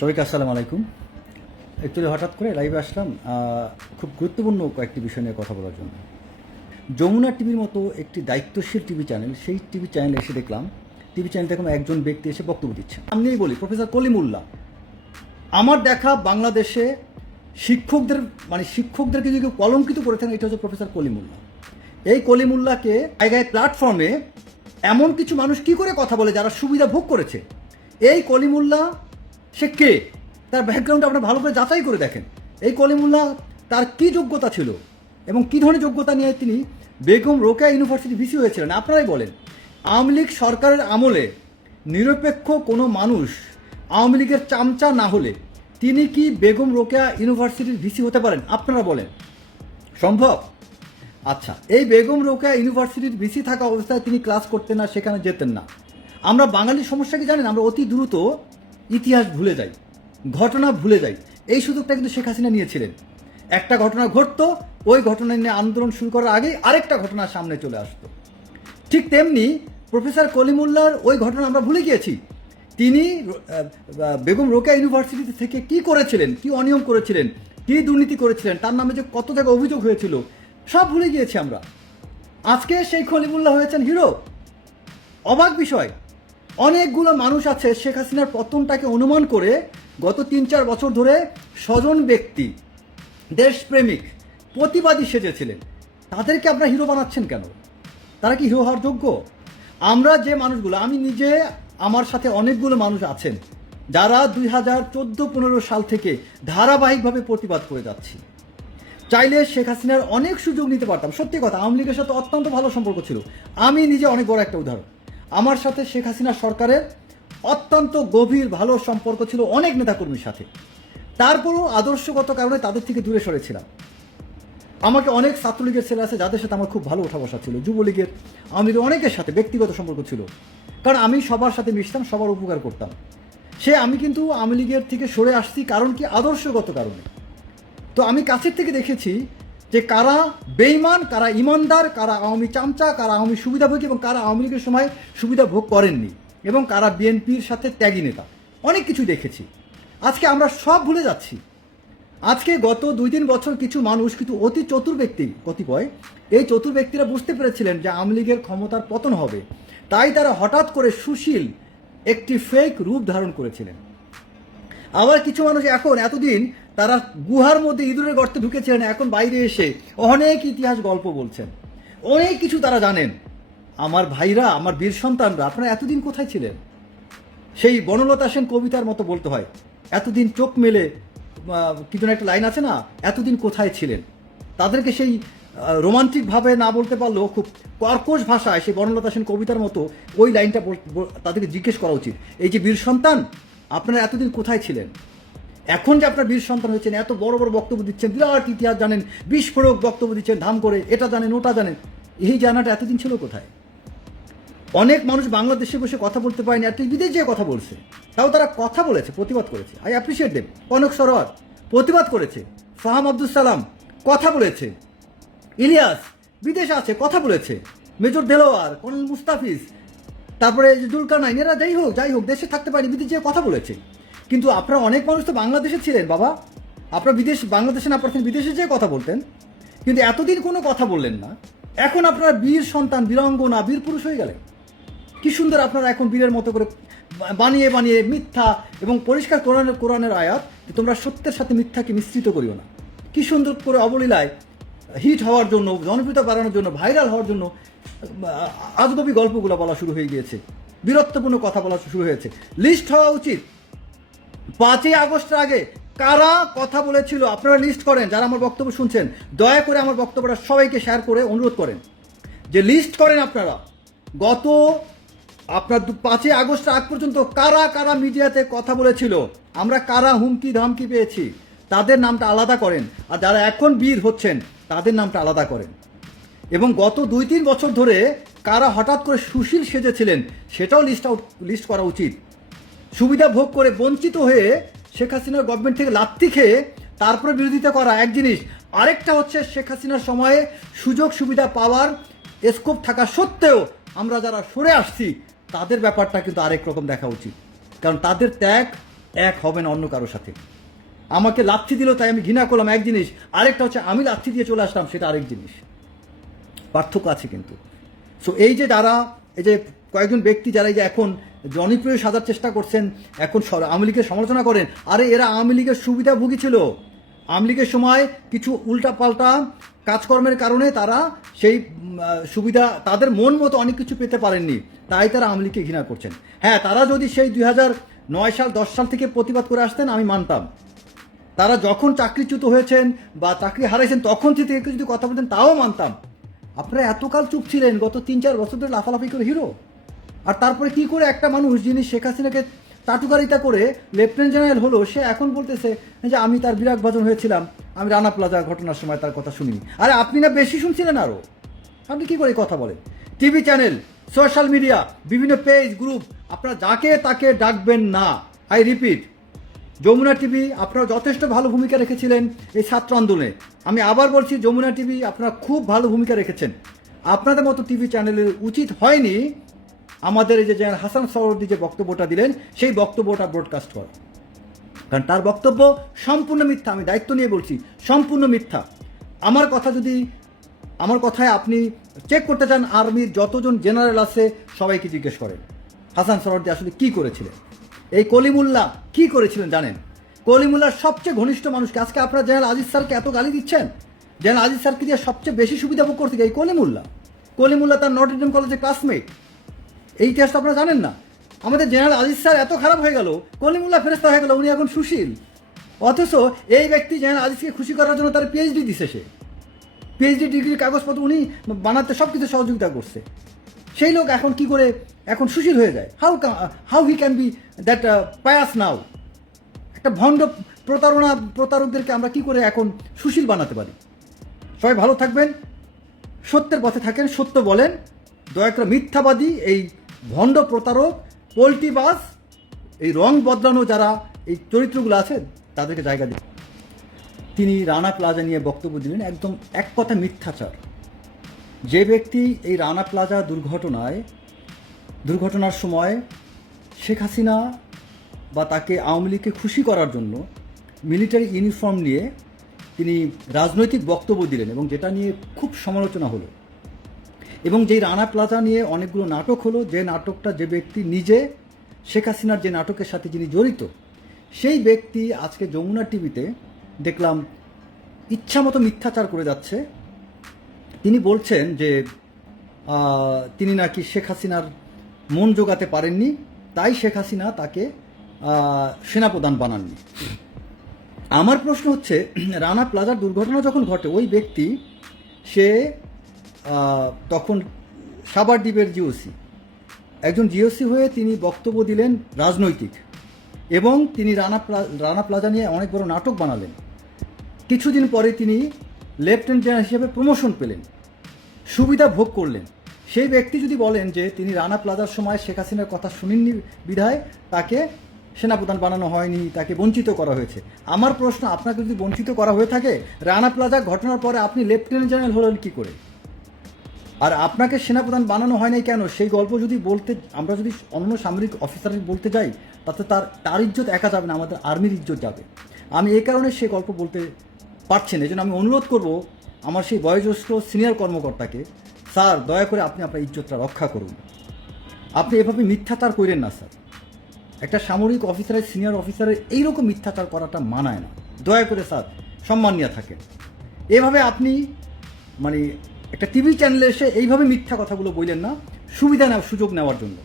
সবাইকে আসসালামু আলাইকুম। অ্যাকচুয়ালি হঠাৎ করে লাইভে আসলাম খুব গুরুত্বপূর্ণ কয়েকটি বিষয় নিয়ে কথা বলার জন্য। যমুনা টিভির মতো একটি দায়িত্বশীল টিভি চ্যানেল সেই টিভি চ্যানেলে এসে দেখলাম টিভি চ্যানেল থেকে একজন ব্যক্তি এসে বক্তব্য দিচ্ছে আমি বলি, প্রফেসর কলিমুল্লাহ। আমার দেখা বাংলাদেশে শিক্ষকদের মানে শিক্ষকদেরকে যদি কেউ কলঙ্কিত করে থাকেন, এটা হচ্ছে প্রফেসর কলিমুল্লাহ। এই কলিমুল্লাহকে জায়গায় প্ল্যাটফর্মে এমন কিছু মানুষ কি করে কথা বলে যারা সুবিধা ভোগ করেছে? এই কলিমুল্লাহ সে কে? তার ব্যাকগ্রাউন্ড আপনারা ভালো করে যাচাই করে দেখেন। এই কলিমুল্লাহ তার কি যোগ্যতা ছিল এবং কি ধরনের যোগ্যতা নিয়ে তিনি বেগম রোকেয়া ইউনিভার্সিটি ভিসি হয়েছিলেন, আপনারাই বলেন। আওয়ামী লীগ সরকারের আমলে নিরপেক্ষ কোনো মানুষ আওয়ামী লীগের চামচা না হলে তিনি কি বেগম রোকেয়া ইউনিভার্সিটির ভিসি হতে পারেন, আপনারা বলেন। সম্ভব? আচ্ছা এই বেগম রোকেয়া ইউনিভার্সিটির ভিসি থাকা অবস্থায় তিনি ক্লাস করতেন না, সেখানে যেতেন না। আমরা বাঙালির সমস্যা কি জানেন? আমরা অতি দ্রুত ইতিহাস ভুলে যাই, ঘটনা ভুলে যাই। এই সুযোগটা কিন্তু শেখ হাসিনা নিয়েছিলেন। একটা ঘটনা ঘটতো, ওই ঘটনা নিয়ে আন্দোলন শুরু করার আগেই আরেকটা ঘটনা সামনে চলে আসতো। ঠিক তেমনি প্রফেসর কলিমুল্লার ওই ঘটনা আমরা ভুলে গিয়েছি। তিনি বেগম রোকেয়া ইউনিভার্সিটি থেকে কি করেছিলেন, কি অনিয়ম করেছিলেন, কি দুর্নীতি করেছিলেন, তার নামে যে কত জায়গায় অভিযোগ হয়েছিল, সব ভুলে গিয়েছি আমরা। আজকে সেই খলিমুল্লাহ হয়েছেন হিরো। অবাক বিষয় অনেকগুলো মানুষ আছে, শেখ হাসিনার পতনটাকে অনুমান করে গত তিন চার বছর ধরে স্বজন ব্যক্তি, দেশপ্রেমিক, প্রতিবাদী সেজেছিলেন। তাদেরকে আপনারা হিরো বানাচ্ছেন কেন? তারা কি হিরো হওয়ার যোগ্য? আমরা যে মানুষগুলো, আমি নিজে, আমার সাথে অনেকগুলো মানুষ আছেন, যারা দুই হাজার চোদ্দ পনেরো সাল থেকে ধারাবাহিকভাবে প্রতিবাদ করে যাচ্ছি। চাইলে শেখ হাসিনার অনেক সুযোগ নিতে পারতাম। সত্যি কথা, আওয়ামী লীগের সাথে অত্যন্ত ভালো সম্পর্ক ছিল। আমি নিজে অনেক বড় একটা উদাহরণ। আমার সাথে শেখ হাসিনা সরকারের অত্যন্ত গভীর ভালো সম্পর্ক ছিল অনেক নেতাকর্মীর সাথে। তারপরও আদর্শগত কারণে তাদের থেকে দূরে সরেছিলাম আমাকে অনেক ছাত্রলীগের ছেলে আছে, যাদের সাথে আমার খুব ভালো ওঠা বসা ছিল। যুবলীগের, আওয়ামী অনেকের সাথে ব্যক্তিগত সম্পর্ক ছিল। কারণ আমি সবার সাথে মিশতাম, সবার উপকার করতাম। সে আমি কিন্তু আওয়ামী লীগের থেকে সরে আসছি কারণ কি? আদর্শগত কারণে। তো আমি কাছের থেকে দেখেছি যে কারা বেইমান কারা ইমানদার কারা আওয়ামী চামচা, কারা আওয়ামী সুবিধাভোগী এবং কারা আওয়ামী লীগের সময় সুবিধা ভোগ করেননি এবং কারা বিএনপির সাথে ত্যাগী নেতা। অনেক কিছু দেখেছি। আজকে আমরা সব ভুলে যাচ্ছি। আজকে গত দুই তিন বছর কিছু মানুষ কিন্তু অতি চতুর ব্যক্তি, কতিপয়, এই চতুর ব্যক্তিরা বুঝতে পেরেছিলেন যে আওয়ামী লীগের ক্ষমতার পতন হবে। তাই তারা হঠাৎ করে সুশীল একটি ফেক রূপ ধারণ করেছিলেন। আবার কিছু মানুষ এখন এতদিন তারা গুহার মধ্যে ইঁদুরের গর্তে ঢুকেছিলেন, এখন বাইরে এসে অনেক ইতিহাস গল্প বলছেন। অনেক কিছু তারা জানেন। আমার ভাইরা, আমার বীর সন্তানরা, আপনারা এতদিন কোথায় ছিলেন? সেই বনলতা সেন কবিতার মতো বলতে হয়, এতদিন চোখ মেলে কি যেন একটা লাইন আছে না, এতদিন কোথায় ছিলেন? তাদেরকে সেই রোমান্টিক ভাবে না বলতে পারলেও খুব কর্কশ ভাষায় সেই বনলতা সেন কবিতার মতো ওই লাইনটা তাদেরকে জিজ্ঞেস করা উচিত। এই যে বীর সন্তান, আপনারা এতদিন কোথায় ছিলেন? এখন যে আপনার বীর সন্তান হয়েছেন, এত বড় বড় বক্তব্য দিচ্ছেন, বিরাট ইতিহাস জানেন, বিস্ফোরক বক্তব্য দিচ্ছেন, ধাম করে, এটা জানেন, ওটা জানেন, এই জানাটা এতদিন ছিল কোথায়? অনেক মানুষ বাংলাদেশে বসে কথা বলতে পারেনি, আর বিদেশ যেয়ে কথা বলছে। তাও তারা কথা বলেছে, প্রতিবাদ করেছে। I appreciate them Kanak Sarwar, প্রতিবাদ করেছে। ফাহাম আব্দুল সালাম, কথা বলেছে। ইলিয়াস, বিদেশে আছে, কথা বলেছে। মেজর দেলোয়ার, কর্নেল মুস্তাফিজ, তারপরে এই যে জুলকারনাইন এরা যাই হোক যাই হোক, দেশে থাকতে পারি বিদেশে যেয়ে কথা বলেছে। কিন্তু আপনারা অনেক মানুষ তো বাংলাদেশে ছিলেন, বাবা। আপনারা বিদেশ, বাংলাদেশে না পারতেন বিদেশে যেয়ে কথা বলতেন। কিন্তু এতদিন কোনো কথা বললেন না। এখন আপনারা বীর সন্তান বীরাঙ্গনা বীর পুরুষ হয়ে গেলেন। কি সুন্দর আপনারা এখন বীরের মতো করে বানিয়ে বানিয়ে মিথ্যা এবং পরিষ্কার কোরআনের কোরআনের আয়াত তোমরা সত্যের সাথে মিথ্যাকে মিশ্রিত করিও না। কি সুন্দর করে অবলীলায় হিট হওয়ার জন্য, জনপ্রিয়তা বাড়ানোর জন্য, ভাইরাল হওয়ার জন্য আজগবি গল্পগুলো বলা শুরু হয়ে গিয়েছে। বীরত্বপূর্ণ কথা বলা শুরু হয়েছে। লিস্ট হওয়া উচিত। পাঁচই আগস্টের আগে কারা কথা বলেছিল আপনারা লিস্ট করেন, যারা আমার বক্তব্য শুনছেন, দয়া করে আমার বক্তব্যটা সবাইকে শেয়ার করে অনুরোধ করেন। যে লিস্ট করেন আপনারা, গত আপনার পাঁচই আগস্ট আগ পর্যন্ত কারা কারা মিডিয়াতে কথা বলেছিল, আমরা কারা হুমকি ধামকি পেয়েছি, তাদের নামটা আলাদা করেন, আর যারা এখন বীর হচ্ছেন, তাদের নামটা আলাদা করেন। এবং গত দুই তিন বছর ধরে কারা হঠাৎ করে সুশীল সেজেছিলেন, সেটাও লিস্ট আউট লিস্ট করা উচিত। সুবিধা ভোগ করে বঞ্চিত হয়ে শেখ হাসিনার গভর্নমেন্ট থেকে লাত্তি খেয়ে তারপরে বিরোধিতা করা এক জিনিস। আরেকটা হচ্ছে শেখ হাসিনার সময়ে সুযোগ সুবিধা পাওয়ার স্কোপ থাকা সত্ত্বেও আমরা যারা সরে আসছি, তাদের ব্যাপারটা কিন্তু আরেক রকম দেখা উচিত। কারণ তাদের ত্যাগ এক হবে না অন্য কারোর সাথে। আমাকে লাথি দিল, তাই আমি ঘৃণা করলাম, এক জিনিস। আরেকটা হচ্ছে আমি লাথি দিয়ে চলে আসলাম, সেটা আরেক জিনিস। পার্থক্য আছে কিন্তু। সো এই যে যারা, এই যে কয়েকজন ব্যক্তি যারা এই যে এখন জনপ্রিয় সাজার চেষ্টা করছেন এখন আওয়ামী লীগের সমালোচনা করেন। আরে এরা আওয়ামী লীগের সুবিধাভোগী ছিল। আওয়ামী লীগের সময় কিছু উল্টাপাল্টা কাজকর্মের কারণে তারা সেই সুবিধা তাদের মন মতো অনেক কিছু পেতে পারেননি। তাই তারা আওয়ামী লীগকে ঘৃণা করছেন। হ্যাঁ তারা যদি সেই দুই নয় সাল, দশ সাল থেকে প্রতিবাদ করে আসতেন, আমি মানতাম। তারা যখন চাকরিচ্যুত হয়েছেন বা চাকরি হারাইছেন, তখন থেকে যদি কথা বলতেন, তাও মানতাম। আপনারা এতকাল চুপ ছিলেন, গত তিন চার বছর ধরে লাফালাফি করে হিরো। আর তারপরে কি করে একটা মানুষ যিনি শেখ হাসিনাকে চাটুকারিতা করে লেফটেন্যান্ট জেনারেল হলো, সে এখন বলতেছে যে আমি তার বিরাট ভাজন হয়েছিলাম, আমি রানা প্লাজা ঘটনার সময় তার কথা শুনিনি। আরে আপনি না বেশি শুনছিলেন আরও আপনি কি করে কথা বলেন? টিভি চ্যানেল, সোশ্যাল মিডিয়া, বিভিন্ন পেজ, গ্রুপ, আপনারা যাকে তাকে ডাকবেন না। আই রিপিট, যমুনা টিভি আপনারা যথেষ্ট ভালো ভূমিকা রেখেছিলেন এই ছাত্র আন্দোলনে। আমি আবার বলছি, যমুনা টিভি আপনারা খুব ভালো ভূমিকা রেখেছেন। আপনাদের মতো টিভি চ্যানেলের উচিত হয়নি আমাদের এই যে হাসান সরদি যে বক্তব্যটা দিলেন, সেই বক্তব্যটা ব্রডকাস্ট করা। কারণ তার বক্তব্য সম্পূর্ণ মিথ্যা, আমি দায়িত্ব নিয়ে বলছি, সম্পূর্ণ মিথ্যা। আমার কথা যদি, আমার কথায় আপনি চেক করতে চান, আর্মির যতজন জেনারেল আছে, সবাইকে জিজ্ঞেস করেন, হাসান সরদি আসলে কি করেছিলেন? এই কলিমুল্লাহ কি করেছিলেন জানেন? কলিমুল্লার সবচেয়ে ঘনিষ্ঠ মানুষকে, আজকে আপনারা জেনারেল আজিজ স্যারকে এত গালি দিচ্ছেন? জেনারেল আজিজ স্যারকে দিয়ে সবচেয়ে বেশি সুবিধা ভোগ করতে এই কলিমুল্লাহ কলিমুল্লাহ তার নটরডেম কলেজের ক্লাসমেট এই ইতিহাস তো আপনারা জানেন না। আমাদের জেনারেল আজিজ স্যার এত খারাপ হয়ে গেল, কলিমুল্লাহ ফেরেস্তা হয়ে গেল, উনি এখন সুশীল। অথচ এই ব্যক্তি জেনারেল আজিজকে খুশি করার জন্য তার পিএইচডি দিছে সে। পিএইচডি ডিগ্রির কাগজপত্র উনি বানাতে সব কিছু সহযোগিতা করছে। সেই লোক এখন কি করে, এখন সুশীল হয়ে যায়। How how he can be that pious now একটা ভণ্ড প্রতারণা, প্রতারকদেরকে আমরা কি করে এখন সুশীল বানাতে পারি? সবাই ভালো থাকবেন, সত্যের পথে থাকেন, সত্য বলেন, দয়া করে মিথ্যাবাদী এই ভণ্ড প্রতারক পোল্টিবাস এই রং বদলানো যারা এই চরিত্রগুলো আছে তাদেরকে জায়গা দিন। তিনি রানা প্লাজা নিয়ে বক্তব্য দিলেন, একদম এক কথা মিথ্যাচার। যে ব্যক্তি এই রানা প্লাজা দুর্ঘটনায়, দুর্ঘটনার সময় শেখ হাসিনা বা তাকে আওয়ামী লীগকে খুশি করার জন্য মিলিটারি ইউনিফর্ম নিয়ে তিনি রাজনৈতিক বক্তব্য দিলেন এবং যেটা নিয়ে খুব সমালোচনা হলো। এবং যেই রানা প্লাজা নিয়ে অনেকগুলো নাটক হলো, যে নাটকটা যে ব্যক্তি নিজে, শেখ হাসিনার যে নাটকের সাথে যিনি জড়িত, সেই ব্যক্তি আজকে যমুনা টিভিতে দেখলাম ইচ্ছামতো মিথ্যাচার করে যাচ্ছে। তিনি বলছেন যে তিনি নাকি শেখ হাসিনার মন জোগাতে পারেননি, তাই শেখ হাসিনা তাকে সেনাপ্রধান বানাননি। আমার প্রশ্ন হচ্ছে, রানা প্লাজার দুর্ঘটনা যখন ঘটে, ওই ব্যক্তি, সে তখন সাবার দ্বীপের জিওসি। একজন জিওসি হয়ে তিনি বক্তব্য দিলেন রাজনৈতিক এবং তিনি রানা রানা প্লাজা নিয়ে অনেক বড় নাটক বানালেন। কিছুদিন পরে তিনি লেফটেন্যান্ট জেনারেল হিসেবে প্রমোশন পেলেন, সুবিধা ভোগ করলেন। সেই ব্যক্তি যদি বলেন যে তিনি রানা প্লাজার সময় শেখ হাসিনার কথা শুনেননি বিধায়, তাকে সেনাপ্রধান বানানো হয়নি, তাকে বঞ্চিত করা হয়েছে। আমার প্রশ্ন, আপনাকে যদি বঞ্চিত করা হয়ে থাকে, রানা প্লাজা ঘটনার পরে আপনি লেফটেন্যান্ট জেনারেল হলেন কি করে? আর আপনাকে সেনাপ্রধান বানানো হয় নাই কেন? সেই গল্প যদি বলতে, আমরা যদি অন্য সামরিক অফিসারের বলতে যাই, তাতে তার তার ইজ্জত একা যাবে না, আমাদের আর্মির ইজ্জত যাবে। আমি এই কারণে সে গল্প বলতে পারছি না এই জন্য আমি অনুরোধ করব আমার সেই বয়োজ্যেষ্ঠ সিনিয়র কর্মকর্তাকে, স্যার, দয়া করে আপনি আপনার ইজ্জতটা রক্ষা করুন। আপনি এভাবে মিথ্যাচার করেন না, স্যার। একটা সামরিক অফিসারের, সিনিয়র অফিসারের এইরকম মিথ্যাচার করাটা মানায় না। দয়া করে, স্যার, সম্মান নিয়ে থাকেন। এভাবে আপনি মানে একটা টিভি চ্যানেলে এসে এইভাবে মিথ্যা কথাগুলো বললেন না। সুবিধা নেওয়ার সুযোগ নেওয়ার জন্য।